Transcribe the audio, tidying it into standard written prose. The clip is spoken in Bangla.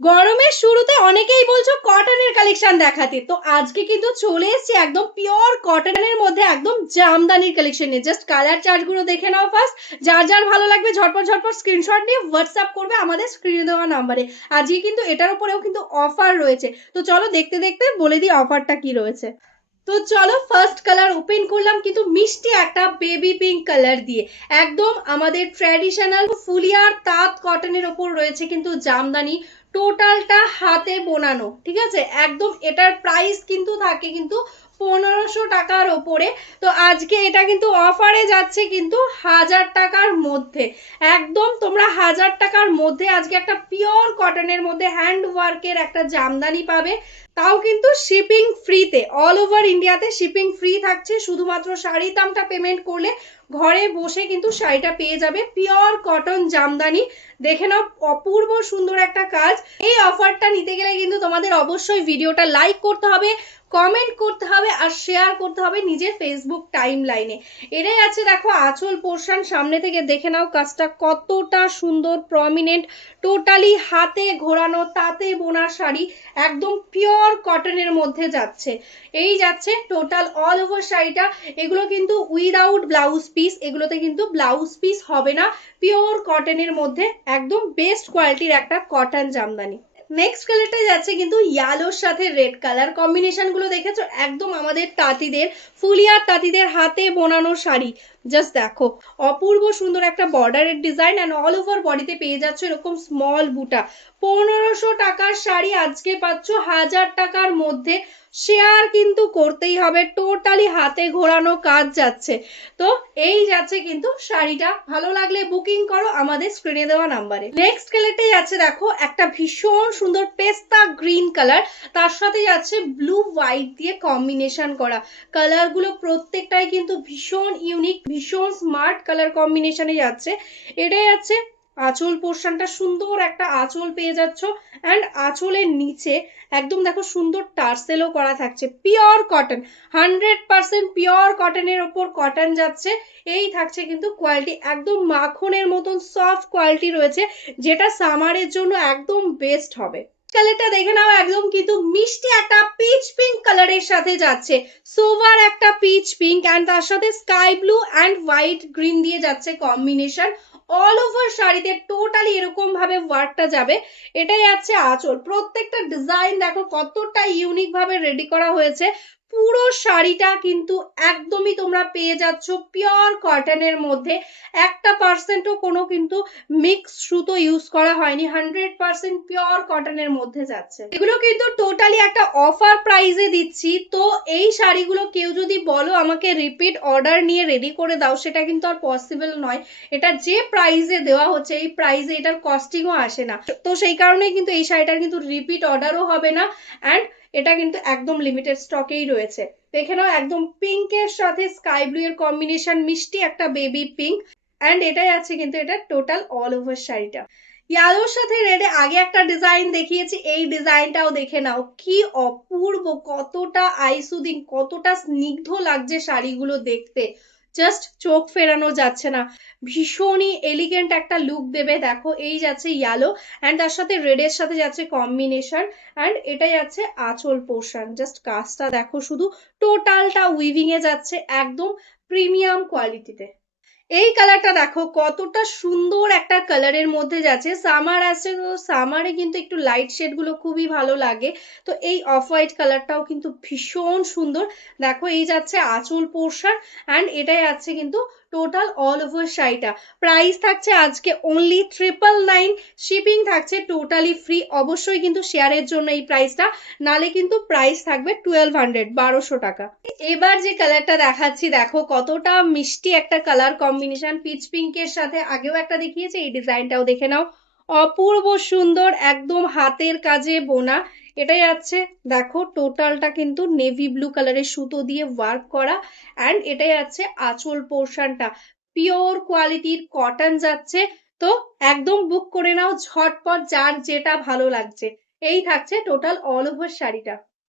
গরমের শুরুতে অনেকেই বলছো কটনের কালেকশন দেখাতে, তো আজকে কিন্তু চলে এসেছি একদম পিওর কটনের মধ্যে একদম জামদানির কালেকশন নিয়ে। জাস্ট কালার চার্ট গুলো দেখে নাও ফার্স্ট, যার যার ভালো লাগবে ঝটপট ঝটপট স্ক্রিনশট নিয়ে হোয়াটসঅ্যাপ করবে আমাদের স্ক্রিনে দেওয়া নাম্বারে। আজকে কিন্তু এটার উপরেও কিন্তু অফার রয়েছে, তো চলো দেখতে দেখতে বলে দিই অফারটা কি রয়েছে। তো চলো ফার্স্ট কালার ওপেন করলাম কিন্তু মিষ্টি একটা বেবি পিঙ্ক কালার দিয়ে, একদম আমাদের ট্র্যাডিশনাল ফুলিয়ার তাঁত কটনের ওপর রয়েছে কিন্তু জামদানি, টোটালটা হাতে বোনানো, ঠিক আছে। একদম এটার প্রাইস কিন্তু থাকে কিন্তু 1500 টাকার ওপরে। তো আজকে এটা কিন্তু অফারে যাচ্ছে কিন্তু 1000 টাকার মধ্যে। একদম তোমরা 1000 টাকার মধ্যে আজকে একটা পিওর কটনের মধ্যে হ্যান্ড ওয়ার্কের একটা জামদানি পাবে, তাও কিন্তু শিপিং ফ্রিতে। অল ওভার ইন্ডিয়াতে শিপিং ফ্রি থাকছে, শুধুমাত্র শাড়ির দামটা পেমেন্ট করলে ঘরে বসে কিন্তু শাড়িটা পেয়ে যাবে। পিওর কটন জামদানি, দেখে নাও অপূর্ব সুন্দর একটা কাজ। এই অফারটা নিতে গেলে কিন্তু তোমাদের অবশ্যই ভিডিওটা লাইক করতে হবে, কমেন্ট করতে হবে আর শেয়ার করতে হবে নিজের ফেসবুক টাইম লাইনে। এটাই আছে দেখো আঁচল পোর্শন, সামনে থেকে দেখে নাও কাজটা কতটা সুন্দর প্রমিনেন্ট, টোটালি হাতে ঘোরানো তাঁতে বোনা শাড়ি, একদম পিওর কটনের মধ্যে যাচ্ছে। এই যাচ্ছে টোটাল অল ওভার শাড়িটা। এগুলো কিন্তু উইদাউট ব্লাউজ পিস, এগুলোতে কিন্তু ব্লাউজ পিস হবে না, পিওর কটনের মধ্যে একদম বেস্ট কোয়ালিটির একটা কটন জামদানি। নেক্সট কালারটা যাচ্ছে কিন্তু ইয়ালোর সাথে রেড কালার, কম্বিনেশন গুলো দেখেছো একদম আমাদের তাঁতিদের, ফুলিয়ার তাঁতিদের হাতে বোনানো শাড়ি। জাস্ট দেখো অপূর্ব সুন্দর একটা বর্ডারের ডিজাইন অ্যান্ড অল ওভার বডিতে পেয়ে যাচ্ছে এরকম স্মল বুটা। 1500 টাকার শাড়ি আজকে পাচ্ছ 1000 টাকার মধ্যে। শেয়ার কিন্তু করতেই হবে, টোটালি হাতে ঘোরানো কাজ যাচ্ছে। তো এই যাচ্ছে কিন্তু শাড়িটা, ভালো লাগলে বুকিং করো আমাদের স্ক্রিনে দেওয়া নাম্বারে। নেক্সট কালারটা যাচ্ছে দেখো একটা ভীষণ সুন্দর পেস্তা গ্রিন কালার, তার সাথে যাচ্ছে ব্লু হোয়াইট দিয়ে কম্বিনেশন করা। কালার গুলো প্রত্যেকটাই কিন্তু ভীষণ ইউনিক, ভীষণ স্মার্ট কালার কম্বিনেশনে যাচ্ছে। এটাই যাচ্ছে আঁচল পোর্শনটা, সুন্দর একটা আঁচল পেয়ে যাচ্ছ অ্যান্ড আঁচলের নিচে একদম দেখো সুন্দর টার্সেলও করা থাকছে। পিওর কটন, 100% পিওর কটনের ওপর কটন যাচ্ছে। এই থাকছে কিন্তু কোয়ালিটি একদম মাখনের মতন সফট কোয়ালিটি রয়েছে, যেটা সামারের জন্য একদম বেস্ট হবে। কালারটা দেখে নাও একদম কিন্তু মিষ্টি একটা পিচ পিঙ্ক কালারের সাথে যাচ্ছে, সোভার একটা পিচ পিঙ্ক অ্যান্ড তার সাথে sky blue and white green দিয়ে যাচ্ছে কম্বিনেশন। অল ওভার শাড়িতে টোটালি এরকম ভাবে ওয়ার্কটা যাবে। এটাই আছে আঁচল, প্রত্যেকটা ডিজাইন দেখো কতটা ইউনিক ভাবে রেডি করা হয়েছে। পুরো শাড়িটা কিন্তু একদমই তোমরা পেয়ে যাচ্ছ পিওর কটনের মধ্যে, একটা পার্সেন্টও কোনো কিন্তু মিক্স সুতো ইউজ করা হয়নি, 100% পিওর কটনের মধ্যে যাচ্ছে। এগুলো কিন্তু টোটালি একটা অফার প্রাইসে দিচ্ছি। তো এই শাড়িগুলো কেউ যদি বলো আমাকে রিপিট অর্ডার নিয়ে রেডি করে দাও, সেটা কিন্তু আর পসিবল নয়। এটা যে প্রাইসে দেওয়া হচ্ছে এই প্রাইসে এটার কস্টিংও আসে না, তো সেই কারণে কিন্তু এই শাড়িটার কিন্তু রিপিট অর্ডারও হবে না অ্যান্ড এটা কিন্তু একদম লিমিটেড স্টকেই রয়েছে। দেখে নাও একদম পিঙ্কের সাথে স্কাই ব্লু এর কম্বিনেশন, মিষ্টি একটা বেবি পিঙ্ক অ্যান্ড এটাই আছে কিন্তু এটা টোটাল অল ওভার শাড়িটা। ইয়ালোর সাথে রেডে আগে একটা ডিজাইন দেখিয়েছি, এই ডিজাইনটাও দেখে নাও কি অপূর্ব, কতটা আইসুদিং, কতটা স্নিগ্ধ লাগছে শাড়িগুলো দেখতে, জাস্ট চোখ ফেরানো যাচ্ছে না। ভীষণই এলিগেন্ট একটা লুক দেবে। দেখো এই যাচ্ছে ইয়ালো অ্যান্ড তার সাথে রেডের সাথে যাচ্ছে কম্বিনেশন অ্যান্ড এটাই যাচ্ছে আঁচল পোর্শন। জাস্ট কাজটা দেখো শুধু, টোটালটা উইভিং এ যাচ্ছে একদম প্রিমিয়াম কোয়ালিটিতে। এই কালারটা দেখো কতটা সুন্দর একটা কালারের মধ্যে যাচ্ছে, সামার আসছে তো সামারে কিন্তু একটু লাইট শেড গুলো খুবই ভালো লাগে। তো এই অফ হোয়াইট কালারটাও কিন্তু ভীষণ সুন্দর। দেখো এই যাচ্ছে আঁচল পোর্শন অ্যান্ড এটাই আছে কিন্তু টোটাল অল ওভার শাড়িটা। প্রাইস থাকছে আজকে অনলি 999, শিপিং থাকছে টোটালি ফ্রি। অবশ্যই কিন্তু শেয়ারের জন্য এই প্রাইসটা, নালে কিন্তু প্রাইস থাকবে 1200, 1200 টাকা। এবার যে কালারটা দেখাচ্ছি দেখো কতটা মিষ্টি একটা কালার কম্বিনেশন, পিচ পিঙ্কের সাথে আগেও একটা দেখিয়েছে, এই ডিজাইনটাও দেখে নাও অপূর্ব সুন্দর, একদম হাতের কাজে বোনা। এটাই আছে দেখো টোটালটা কিন্তু নেভি ব্লু কালারের সুতো দিয়ে ওয়ার্ক করা অ্যান্ড এটাই আছে আঁচল পোর্শনটা, পিওর কোয়ালিটির কটন যাচ্ছে। তো একদম বুক করে নাও ঝটপট, যার যেটা ভালো লাগছে। এই থাকছে টোটাল অল ওভার শাড়িটা।